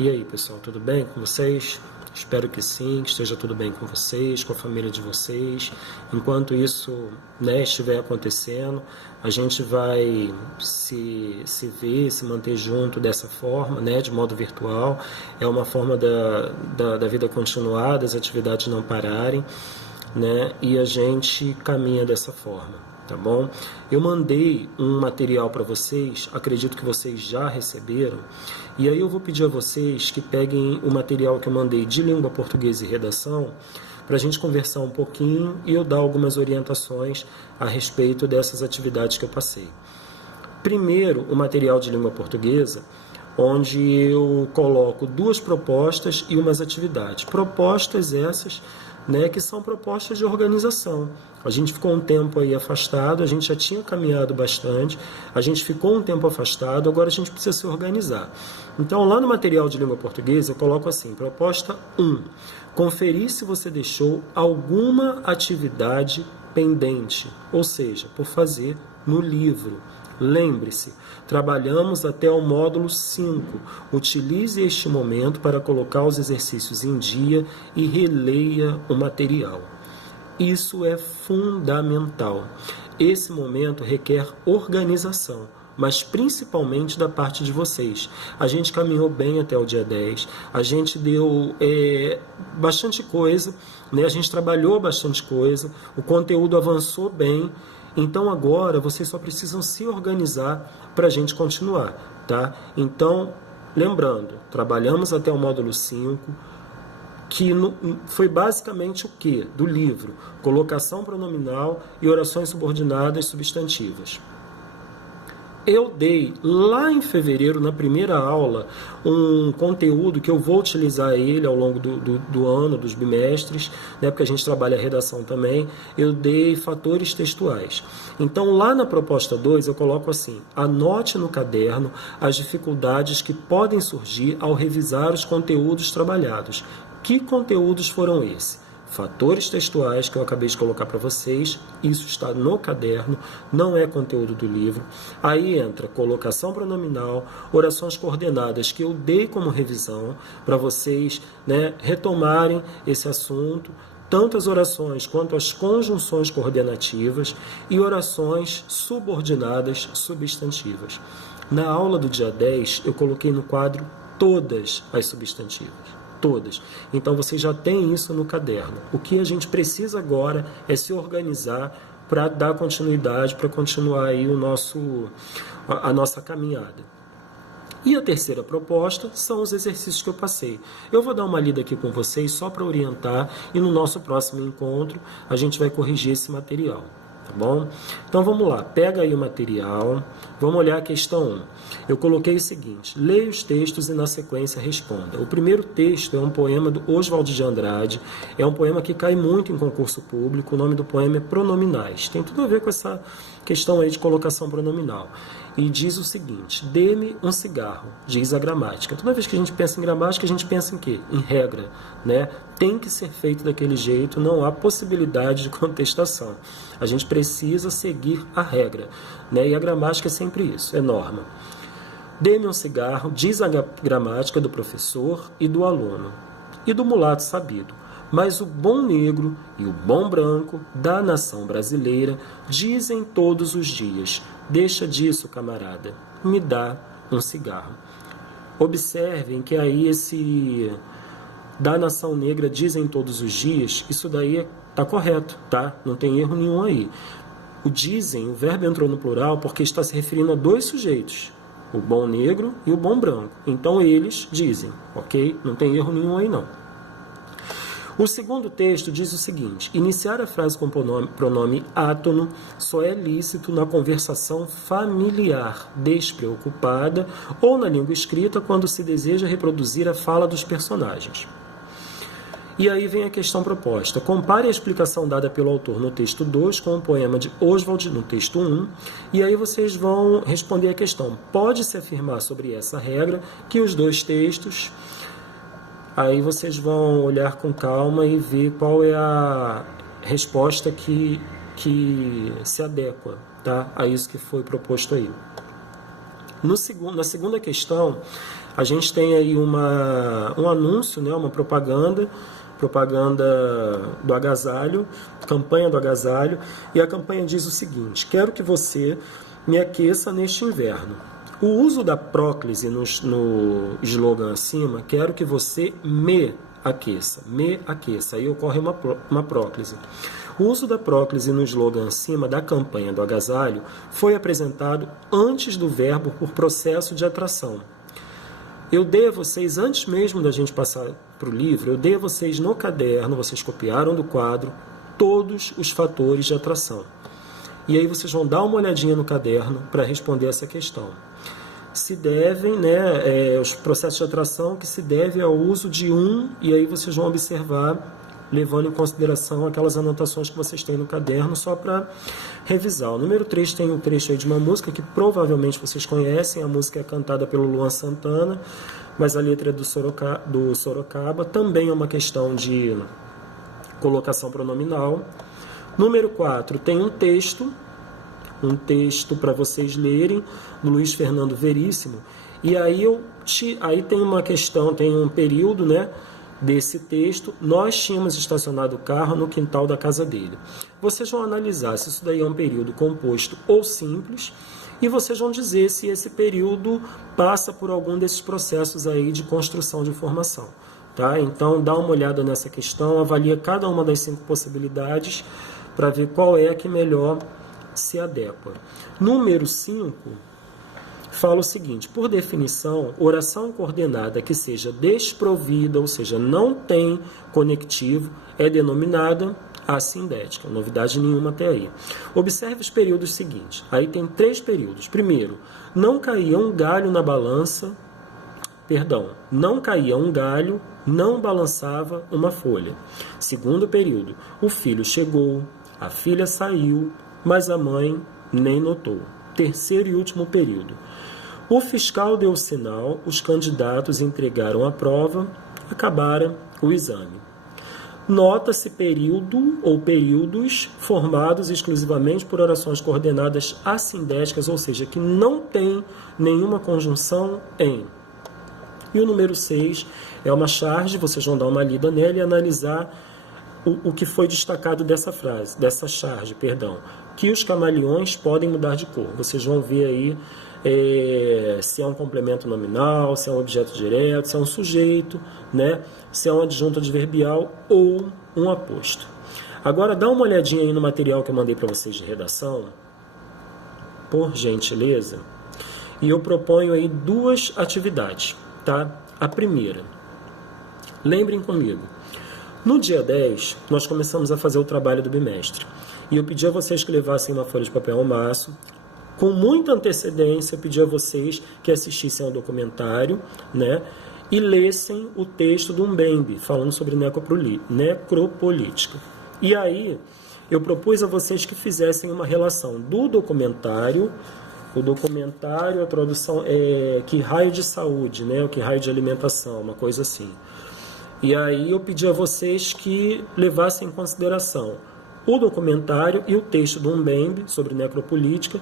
E aí, pessoal, tudo bem com vocês? Espero que sim, que esteja tudo bem com vocês, com a família de vocês. Enquanto isso, estiver acontecendo, a gente vai se ver, se manter junto dessa forma, de modo virtual. É uma forma da vida continuar, das atividades não pararem, e a gente caminha dessa forma. Tá bom? Eu mandei um material para vocês, acredito que vocês já receberam, e aí eu vou pedir a vocês que peguem o material que eu mandei de língua portuguesa e redação, para a gente conversar um pouquinho e eu dar algumas orientações a respeito dessas atividades que eu passei. Primeiro, o material de língua portuguesa, onde eu coloco 2 propostas e umas atividades. Propostas essas, que são propostas de organização. A gente ficou um tempo aí afastado, a gente já tinha caminhado bastante, a gente ficou um tempo afastado, agora a gente precisa se organizar. Então, lá no material de língua portuguesa, eu coloco assim, proposta 1, conferir se você deixou alguma atividade pendente, ou seja, por fazer no livro. Lembre-se, trabalhamos até o módulo 5. Utilize este momento para colocar os exercícios em dia e releia o material. Isso é fundamental. Esse momento requer organização, mas principalmente da parte de vocês. A gente caminhou bem até o dia 10, a gente deu bastante coisa, a gente trabalhou bastante coisa, o conteúdo avançou bem. Então agora vocês só precisam se organizar para a gente continuar, tá? Então, lembrando, trabalhamos até o módulo 5, que foi basicamente o quê? Do livro, colocação pronominal e orações subordinadas substantivas. Eu dei lá em fevereiro, na primeira aula, um conteúdo que eu vou utilizar ele ao longo do ano, dos bimestres, porque a gente trabalha a redação também. Eu dei fatores textuais. Então, lá na proposta 2, eu coloco assim, anote no caderno as dificuldades que podem surgir ao revisar os conteúdos trabalhados. Que conteúdos foram esses? Fatores textuais que eu acabei de colocar para vocês, isso está no caderno, não é conteúdo do livro. Aí entra colocação pronominal, orações coordenadas que eu dei como revisão para vocês retomarem esse assunto, tanto as orações quanto as conjunções coordenativas e orações subordinadas substantivas. Na aula do dia 10, eu coloquei no quadro todas as substantivas. Todas. Então você já tem isso no caderno. O que a gente precisa agora é se organizar para dar continuidade, para continuar aí a nossa caminhada. E a terceira proposta são os exercícios que eu passei. Eu vou dar uma lida aqui com vocês só para orientar e no nosso próximo encontro a gente vai corrigir esse material. Tá bom? Então vamos lá, pega aí o material, vamos olhar a questão 1. Eu coloquei o seguinte, leia os textos e na sequência responda. O primeiro texto é um poema do Oswald de Andrade, é um poema que cai muito em concurso público, o nome do poema é Pronominais, tem tudo a ver com essa questão aí de colocação pronominal. E diz o seguinte, dê-me um cigarro, diz a gramática. Toda vez que a gente pensa em gramática, a gente pensa em quê? Em regra, Tem que ser feito daquele jeito, não há possibilidade de contestação. A gente precisa seguir a regra, E a gramática é sempre isso, é norma. Dê-me um cigarro, diz a gramática do professor e do aluno, e do mulato sabido. Mas o bom negro e o bom branco da nação brasileira dizem todos os dias, deixa disso, camarada, me dá um cigarro. Observem que aí esse da nação negra dizem todos os dias, isso daí está correto, tá? Não tem erro nenhum aí. O dizem, o verbo entrou no plural porque está se referindo a 2 sujeitos, o bom negro e o bom branco. Então eles dizem, ok? Não tem erro nenhum aí não. O segundo texto diz o seguinte, iniciar a frase com pronome átono só é lícito na conversação familiar, despreocupada, ou na língua escrita quando se deseja reproduzir a fala dos personagens. E aí vem a questão proposta. Compare a explicação dada pelo autor no texto 2 com o poema de Oswald no texto 1, e aí vocês vão responder a questão. Pode-se afirmar sobre essa regra que os 2 textos... Aí vocês vão olhar com calma e ver qual é a resposta que se adequa, tá? A isso que foi proposto aí. Na segunda questão, a gente tem aí um anúncio, né, uma propaganda do agasalho, campanha do agasalho, e a campanha diz o seguinte: quero que você me aqueça neste inverno. O uso da próclise no slogan acima, quero que você me aqueça, aí ocorre uma próclise. O uso da próclise no slogan acima da campanha do agasalho foi apresentado antes do verbo por processo de atração. Eu dei a vocês, antes mesmo da gente passar para o livro, eu dei a vocês no caderno, vocês copiaram do quadro, todos os fatores de atração. E aí vocês vão dar uma olhadinha no caderno para responder essa questão. Se devem, os processos de atração que se devem ao uso de e aí vocês vão observar, levando em consideração aquelas anotações que vocês têm no caderno, só para revisar. O número 3 tem um trecho aí de uma música que provavelmente vocês conhecem, a música é cantada pelo Luan Santana, mas a letra é do Sorocaba, também é uma questão de colocação pronominal. Número 4 tem um texto para vocês lerem, do Luiz Fernando Veríssimo, e aí tem uma questão, tem um período, desse texto: nós tínhamos estacionado o carro no quintal da casa dele. Vocês vão analisar se isso daí é um período composto ou simples, e vocês vão dizer se esse período passa por algum desses processos aí de construção de informação. Tá? Então, dá uma olhada nessa questão, avalia cada uma das 5 possibilidades para ver qual é a que melhor se adequa. Número 5 fala o seguinte: por definição, oração coordenada que seja desprovida, ou seja, não tem conectivo, é denominada assindética. Novidade nenhuma até aí. Observe os períodos seguintes. Aí tem 3 períodos. Primeiro, não caía um galho na balança, não caía um galho, não balançava uma folha. Segundo período, o filho chegou, a filha saiu, mas a mãe nem notou. Terceiro e último período. O fiscal deu o sinal, os candidatos entregaram a prova, acabara o exame. Nota-se período ou períodos formados exclusivamente por orações coordenadas assindéticas, ou seja, que não tem nenhuma conjunção em. E o número 6 é uma charge, vocês vão dar uma lida nela e analisar o que foi destacado dessa charge, que os camaleões podem mudar de cor. Vocês vão ver aí se é um complemento nominal, se é um objeto direto, se é um sujeito, se é um adjunto adverbial ou um aposto. Agora dá uma olhadinha aí no material que eu mandei para vocês de redação, por gentileza, e eu proponho aí 2 atividades. Tá? A primeira, lembrem comigo, no dia 10 nós começamos a fazer o trabalho do bimestre, e eu pedi a vocês que levassem uma folha de papel ao maço. Com muita antecedência, eu pedi a vocês que assistissem ao documentário, e lessem o texto do Mbembe, falando sobre necropolítica. E aí, eu propus a vocês que fizessem uma relação do documentário, a tradução é que raio de saúde, o que raio de alimentação, uma coisa assim. E aí eu pedi a vocês que levassem em consideração o documentário e o texto do Mbembe sobre necropolítica,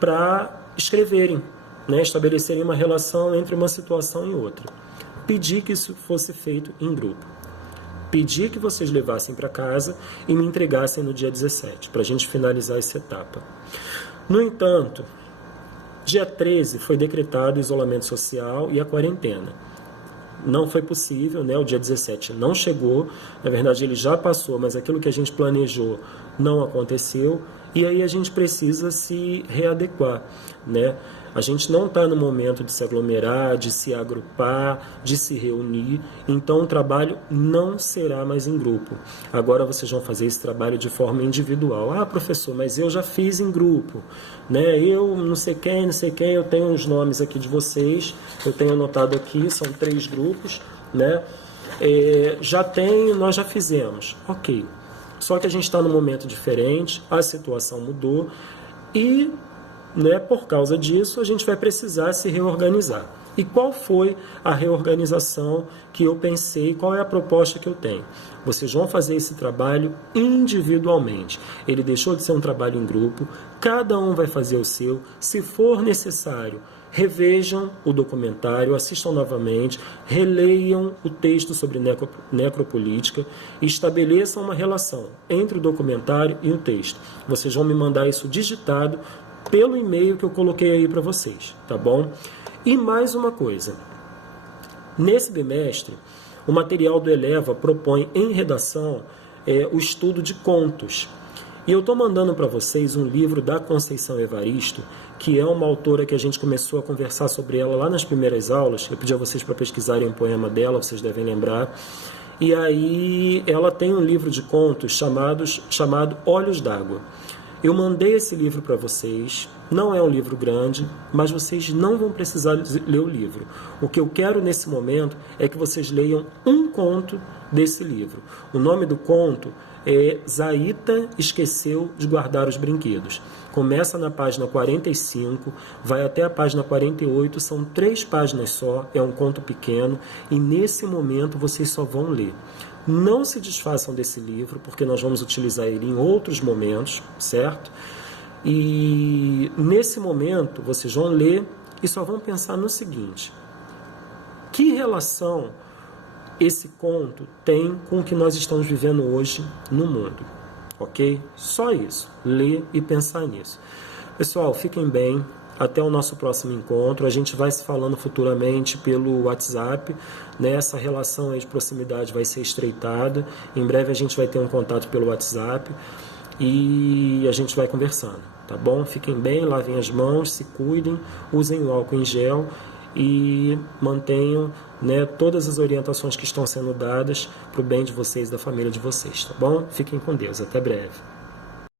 para escreverem, estabelecerem uma relação entre uma situação e outra. Pedi que isso fosse feito em grupo. Pedi que vocês levassem para casa e me entregassem no dia 17, para a gente finalizar essa etapa. No entanto, dia 13 foi decretado o isolamento social e a quarentena. Não foi possível, o dia 17 não chegou, na verdade ele já passou, mas aquilo que a gente planejou não aconteceu, e aí a gente precisa se readequar, A gente não está no momento de se aglomerar, de se agrupar, de se reunir, então o trabalho não será mais em grupo. Agora vocês vão fazer esse trabalho de forma individual. Ah, professor, mas eu já fiz em grupo, Eu não sei quem, eu tenho os nomes aqui de vocês, eu tenho anotado aqui, são 3 grupos, nós já fizemos, ok. Só que a gente está num momento diferente, a situação mudou e, por causa disso, a gente vai precisar se reorganizar. E qual foi a reorganização que eu pensei, qual é a proposta que eu tenho? Vocês vão fazer esse trabalho individualmente. Ele deixou de ser um trabalho em grupo, cada um vai fazer o seu. Se for necessário revejam o documentário, assistam novamente, releiam o texto sobre necropolítica e estabeleçam uma relação entre o documentário e o texto. Vocês vão me mandar isso digitado pelo e-mail que eu coloquei aí para vocês, tá bom? E mais uma coisa, nesse bimestre, o material do Eleva propõe em redação o estudo de contos. E eu estou mandando para vocês um livro da Conceição Evaristo, que é uma autora que a gente começou a conversar sobre ela lá nas primeiras aulas. Eu pedi a vocês para pesquisarem um poema dela, vocês devem lembrar. E aí ela tem um livro de contos chamado Olhos d'Água. Eu mandei esse livro para vocês, não é um livro grande, mas vocês não vão precisar ler o livro. O que eu quero nesse momento é que vocês leiam um conto desse livro. O nome do conto é Zaita Esqueceu de Guardar os Brinquedos. Começa na página 45, vai até a página 48, são 3 páginas só, é um conto pequeno, e nesse momento vocês só vão ler. Não se desfaçam desse livro, porque nós vamos utilizar ele em outros momentos, certo? E nesse momento vocês vão ler e só vão pensar no seguinte: que relação esse conto tem com o que nós estamos vivendo hoje no mundo? Ok? Só isso. Ler e pensar nisso. Pessoal, fiquem bem. Até o nosso próximo encontro. A gente vai se falando futuramente pelo WhatsApp, né? Essa relação aí de proximidade vai ser estreitada. Em breve a gente vai ter um contato pelo WhatsApp e a gente vai conversando, tá bom? Fiquem bem, lavem as mãos, se cuidem, usem o álcool em gel e mantenham, né, todas as orientações que estão sendo dadas para o bem de vocês e da família de vocês, tá bom? Fiquem com Deus. Até breve.